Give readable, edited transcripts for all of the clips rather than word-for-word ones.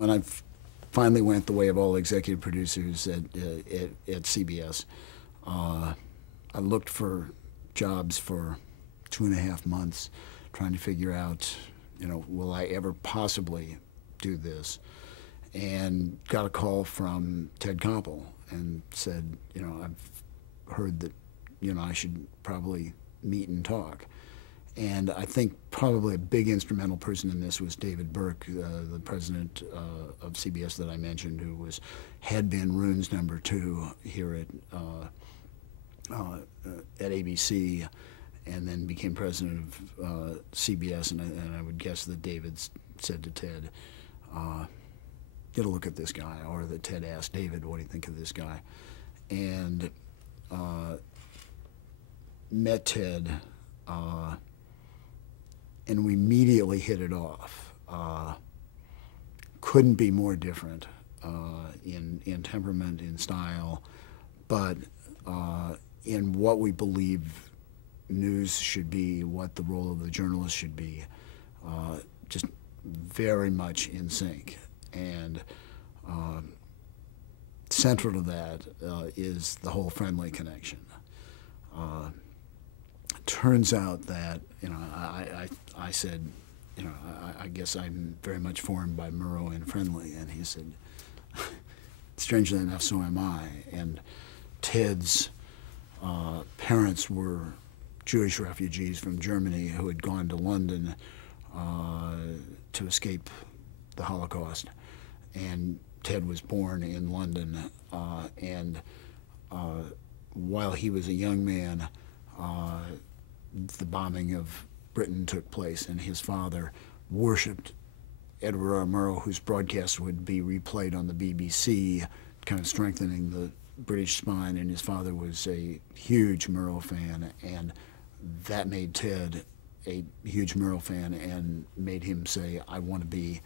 When I finally went the way of all executive producers at CBS, I looked for jobs for 2.5 months, trying to figure out, will I ever possibly do this? And got a call from Ted Koppel and said, I've heard that, I should probably meet and talk. And I think probably a big instrumental person in this was David Burke, the president of CBS that I mentioned, who had been Roon's #2 here at ABC, and then became president of CBS. And I would guess that David said to Ted, "Get a look at this guy," or that Ted asked David, "What do you think of this guy?" And met Ted. And we immediately hit it off. Couldn't be more different in temperament, in style, but in what we believe news should be, what the role of the journalist should be, just very much in sync. And central to that is the whole friendly connection. Turns out that, I said, I guess I'm very much formed by Murrow and Friendly, and he said, strangely enough, so am I. And Ted's parents were Jewish refugees from Germany who had gone to London to escape the Holocaust, and Ted was born in London, and while he was a young man, the bombing of Britain took place, and his father worshipped Edward R. Murrow, whose broadcasts would be replayed on the BBC, kind of strengthening the British spine, and his father was a huge Murrow fan, and that made Ted a huge Murrow fan and made him say, "I want to be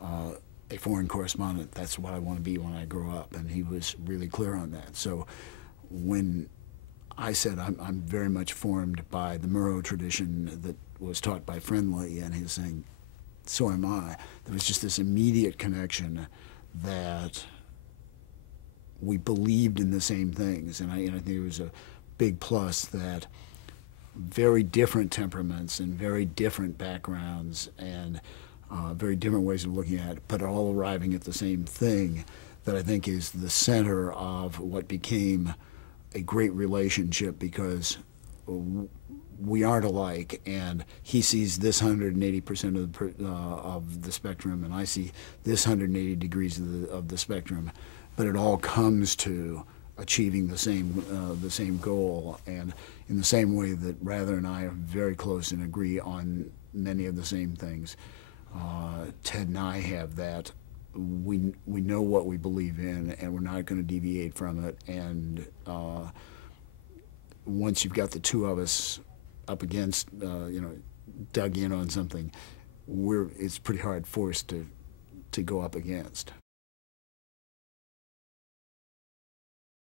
a foreign correspondent. That's what I want to be when I grow up," and he was really clear on that. So when I said I'm very much formed by the Murrow tradition that was taught by Friendly, and he's saying, so am I. There was just this immediate connection that we believed in the same things, and I think it was a big plus that very different temperaments and very different backgrounds and very different ways of looking at it, but all arriving at the same thing that I think is the center of what became a great relationship, because we aren't alike, and he sees this 180% of the spectrum, and I see this 180 degrees of the spectrum, but it all comes to achieving the same goal. And in the same way that Rather and I are very close and agree on many of the same things, Ted and I have that. We know what we believe in, and we're not going to deviate from it. And once you've got the two of us up against, dug in on something, it's pretty hard for us to go up against.